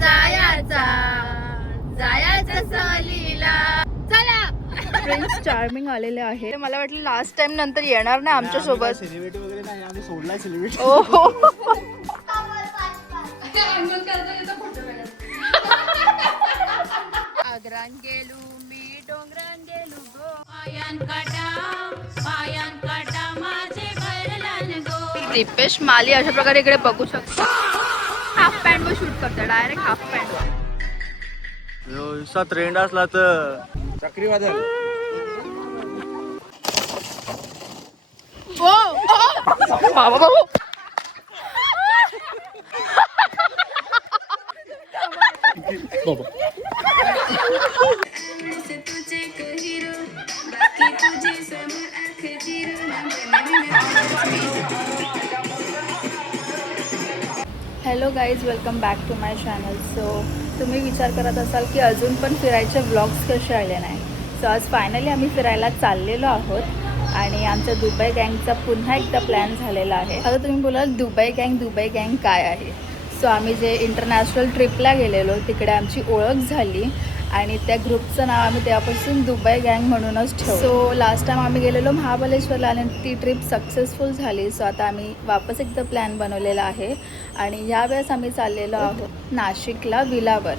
जायचा जायचा सहलीला चला. प्रिन्स चार्मिंग आलेले आहे. मला वाटलं लास्ट टाइम नंतर येणार नाही आमच्या सोबत. सेलिब्रिटी वगैरे नाही, आम्ही सोडलाय सेलिब्रिटी. ओहो आग्रान गेलू मी डोंगरान गेलू गो पायान काटा माझे भरलान गो. दीपेश माली अशा प्रकारे इकडे बघू शकतो. हाफ पॅन्ट वर शूट करतो, डायरेक्ट हाफ पॅन्ट. असा ट्रेंड असला तर चक्रीवादळ. बाबा बाबा hello guys, welcome back to my channel. So तुम्ही विचार करत असाल की अजून पण फिरायचे व्लॉग्स कसे आले नाही. सो आज फायनली आम्ही फिरायला चाललेलो आहोत आणि आमच्या दुबई गँगचा पुन्हा एकदा प्लॅन झालेला आहे. आता तुम्ही बोलाल दुबई गँग काय आहे. सो आम्ही जे इंटरनॅशनल ट्रिपला गेलेलो तिकडे आमची ओळख झाली आणि त्या ग्रुपचं नाव आम्ही तेव्हापासून दुबई गँग म्हणूनच ठेवलं. सो लास्ट टाइम आम्ही गेलेलो महाबलेश्वरला आणि ती ट्रिप सक्सेसफुल झाली. सो आता आम्ही वापस एकदा प्लॅन बनवलेला आहे आणि यावेळेस आम्ही चाललेलो आहोत नाशिकला विलावर.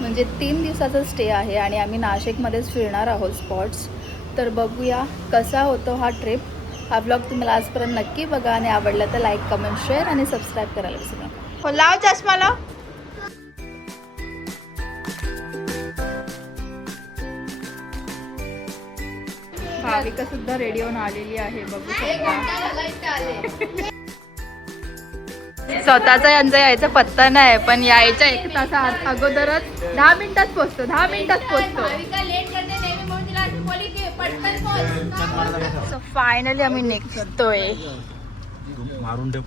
म्हणजे 3 दिवसाचा स्टे आहे आणि आम्ही नाशिकमध्येच फिरणार आहोत स्पॉट्स. तर बघूया कसा होतो हा ट्रिप. हा ब्लॉग तुम्हाला आजपर्यंत नक्की बघा आणि आवडला तर लाईक, कमेंट, शेअर आणि सबस्क्राईब करायला विसरू नका. हो, लाव चष्मा लाव. भाविका सुद्धा रेडी होऊन आलेली आहे, बघू शकता. स्वतःचा यांचा यायचा पत्ता नाही, पण यायच्या 1 तासा अगोदरच 10 मिनिटात पोहोचतो. 10 मिनिटात पोहोचतो. सो फायनली आम्ही निघतोय. मारून ठेव.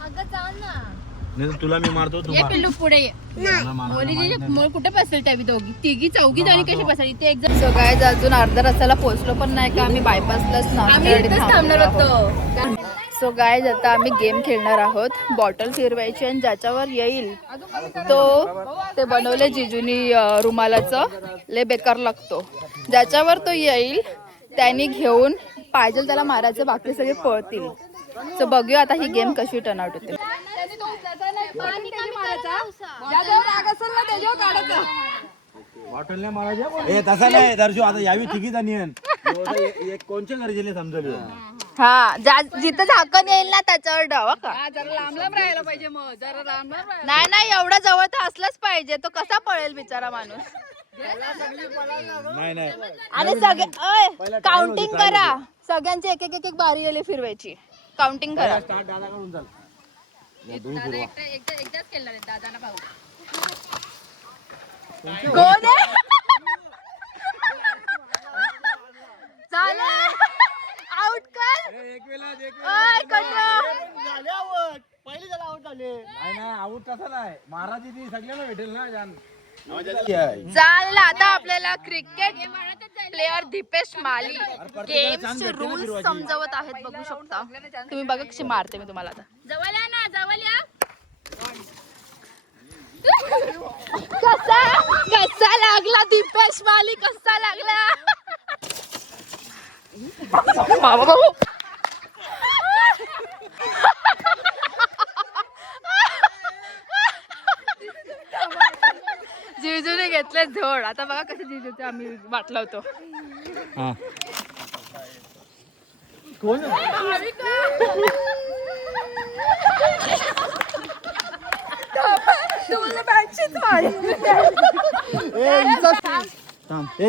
नाही तुला मी मारतो. तू मार. पिल्लू पुढे ये. कुठे बसेल त्या दोघी तिघी चौघी जणी कशी बसायची ते एक. सो गाईज, अजून अर्ध्या रस्त्याला पोहोचलो पण नाही का आम्ही बायपासलाच थांबणार होतो. सो गाईज, आता आम्ही गेम खेळणार आहोत. बॉटल फिरवायची आणि ज्याच्यावर येईल ते बनवले जिजूनी रुमालाचं, ले बेकार लागतो. ज्याच्यावर तो येईल त्यांनी घेऊन पाहिजे त्याला मारायचं, बाकी सगळे पळतील. सो बघूया आता ही गेम कशी टर्न आउट होते. बॉटल नाही मारायचं. तसा नाही दर्शू, आता यावी तिघी जणी कोणच्या गरजेने समजलं. हा, जिथं झाकण येईल ना त्याच्यावर डावा का. लांब राहायला पाहिजे. मग जरा लांब नाही एवढा जवळ तर असलाच पाहिजे. तो कसा पळेल बिचारा माणूस. नाही आणि सगळे काउंटिंग करा. सगळ्यांची एक एक बारी गेली फिरवायची. काउंटिंग करा. स्टार्ट दादा करून चाल. एकदाच केलं दादाला भाऊ. कोण आहे? झालं, आउट कर. पहिले त्याला आउट झाले. नाही आउट तसा नाही. महाराज सगळ्यांना भेटेल ना जान. चाललं आता आपल्याला क्रिकेट प्लेअर दीपेश माली गेमचे रूल्स समजवत आहेत, बघू शकता तुम्ही. बघा कशी मारते मी तुम्हाला. आता जवळ या ना, जवळ या. कसा लागला दीपेश माली, कसा लागला. बाबा जिजूने घेतले झोड. आता बघा कसे जिजूचे आम्ही वाटला होतो. कोण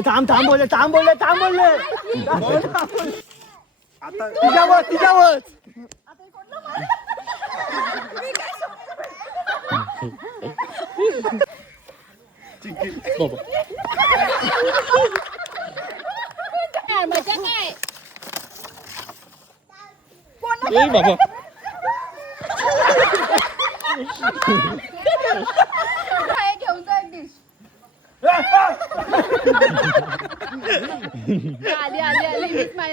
थांब बोलले. आता तिच्यावर बाबा. घेऊन जा एक डिश.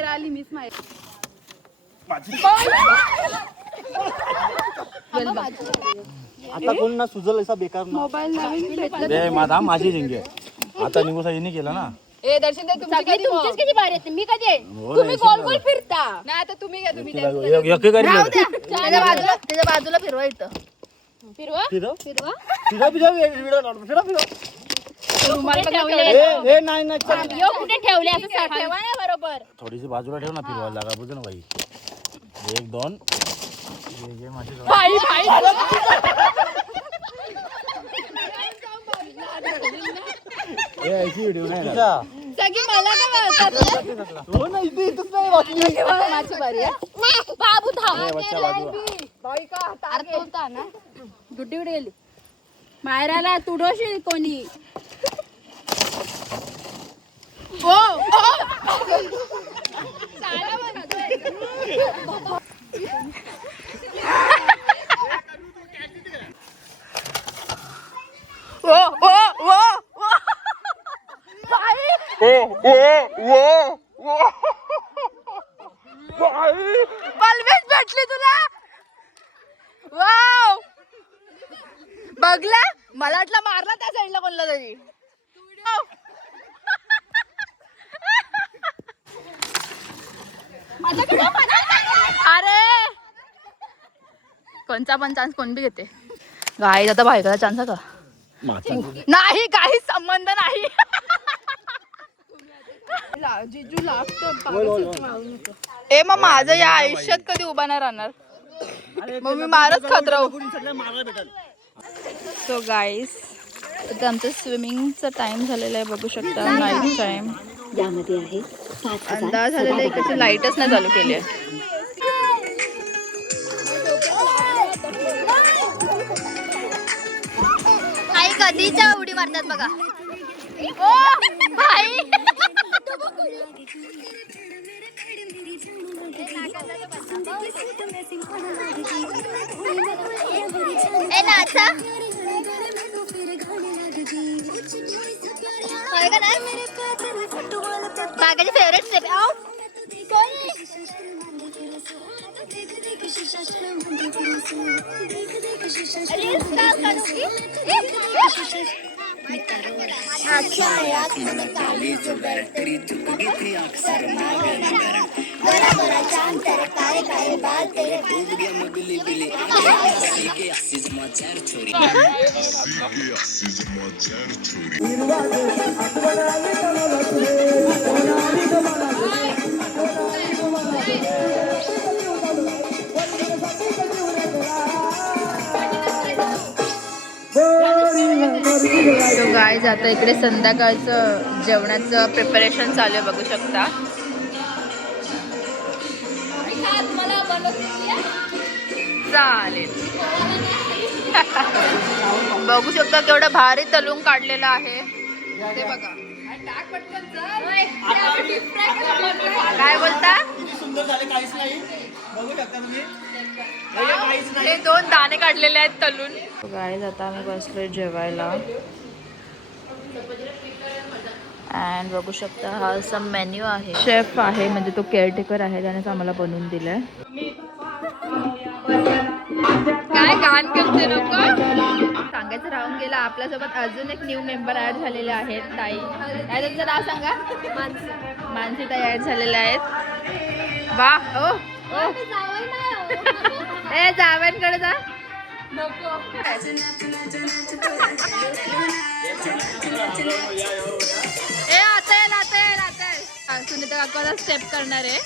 आली मिस मायरा. आता कोण ना सुजल असा बेकार ना. मोबाईल नवीन ए माझा माझी जिंके आता निघूसा हिने केला ना. ए दर्शन दे तुमची कधी तुमचीच किती भारी आहेत मी कधी आहे? हो तुम्ही गोल गोल फिरता. नाही आता तुम्ही घ्या तुम्ही त्याच्या बाजूला फिरवा इथं. फिरवा फिरव फिरवा फिरव फिरव फिरव फिरव ए नाही नाही चल. यो कुठे ठेवले असं ठेवा ना बरोबर. थोडीशी बाजूला ठेव ना फिरवायला लागा बुझ ना बाई. 1 2 भाई भाई ए ऐसी व्हिडिओ नाही तुझा. सगळी मला का बोलतात? हो ना इथे इथंच नाही बाकी. माझी बारी आहे. बाबू धाव. बच्चा बाजू बाई का अरे होता ना गुड्डी उडी गेली मायराला तुडोशी कोणी बलवेज भेटली तुला. वाव बघला मला वाटलं मारला त्या साईडला कोणला तरी. अरे कोणचा पण चान्स कोण बी घेते. गाईज आता बायकाचा चान्स का नाही काही संबंध नाही. जिजू लागत ए मग माझं या आयुष्यात कधी उभा नाही राहणार. मग मी मारच खतराव. सो गाईज आता आमचं स्विमिंगचा टाइम झालेला आहे बघू शकता. नाईट टाइम यामध्ये आहे अंदाज झालेला आहे. इकडची लाईटच नाही चालू केली आहे. आई कधीच्या उडी मारतात बघा. ओ भाई ए नाचा होय का नाही काकाची फेवरेट स्टेप आउ सो गाईज आता इकडे संध्याकाळचं जेवणाचं प्रिपरेशन चालू आहे बघू शकता. चालेल. बघू शकता केवढं भारी तलून काढलेलं आहे ते बघा. काय बोलता. सुंदर झाले काहीच नाही बघू शकता तुम्ही. हे 2 दाणे काढलेले आहेत तलून. गाईज आता आम्ही बसलोय जेवायला अँड बघू शकता हा असा मेन्यू आहे. शेफ आहे म्हणजे तो केअरटेकर आहे त्यानेच आम्हाला बनवून दिलाय. काय घाण करते लोक. सांगायचं राहून गेला आपल्यासोबत अजून एक न्यू मेंबर ऍड झालेले आहेत. ताई काय तुमचं नाव सांगा. मानसी ताई ऍड झालेल्या आहेत. वा ओ ओ ए जावयांकडे जा. ए आता येईल आता येईल आता येईल. सुनीता काका स्टेप करणार आहे.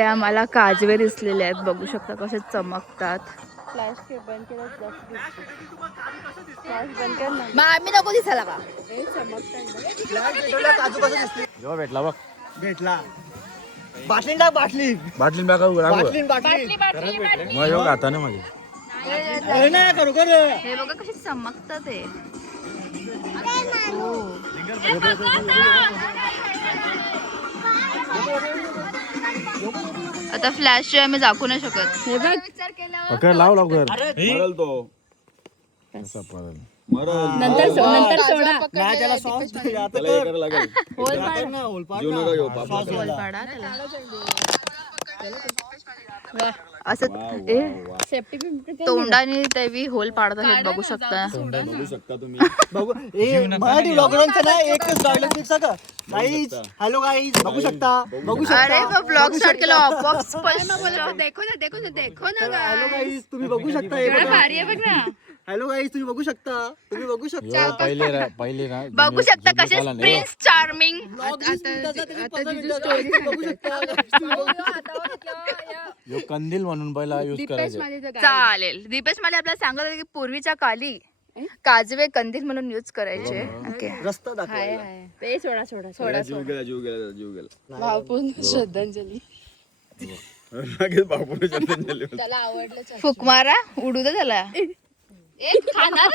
इकडे आम्हाला काजवे दिसलेले आहेत, बघू शकता कसे चमकतात. फ्लॅश बंद केलं फ्लॅश बंद कर ना. मग आम्ही नको दिसायला का? हे चमकतात. काजू कसं दिसते जेव्हा भेटला बघ भेटला बाटली टाक बाटली बाटलीन बघा बाटली बाटली मग येऊ आता नाही माझे नाही करू कर हे बघा कसे चमकतात ते. आता फ्लॅश शिवाय आम्ही दाखवू नाही शकत. हे बघ पकड लाव लवकर मरल तो कसा पडल नंतर सोडा. नाही त्याला सॉस आता कर होल पाड. ना होल पाड ना सॉस घाला. पाडा त्याला. असं सेफ्टी पिन तोंडाने त्यावी होल पाडत आहेत, बघू शकता. बघू शकता तुम्ही बघू ए मराठी ब्लॉगरांचं ना एकच डायलॉग फिक्स का गाईज हॅलो गाईज बघू शकता अरे ब्लॉग स्टार्ट केला आपोआप स्पष्ट. देखो ना देखो ना देखो ना हॅलो गाईज तुम्ही बघू शकता भारी आहे बघ ना. हॅलो गाईज तुम्ही बघू शकता यो, पहिले ना बघू शकता कसे प्रिन्स चार्मिंग. बघू शकता यो कंदील म्हणून पहिला यूज करायचा चालेल. दीपेश मला आपल्याला सांगत होते की पूर्वीच्या काली काजवे कंदील म्हणून यूज करायचे. ओके रस्ता दाखवायला ते सोडा सोडा सोडा. जीव गेला भावपून श्रद्धांजली. बापूने श्रद्धांजली. त्याला आवडलं. फुक मारा उडू दे त्याला. खाणार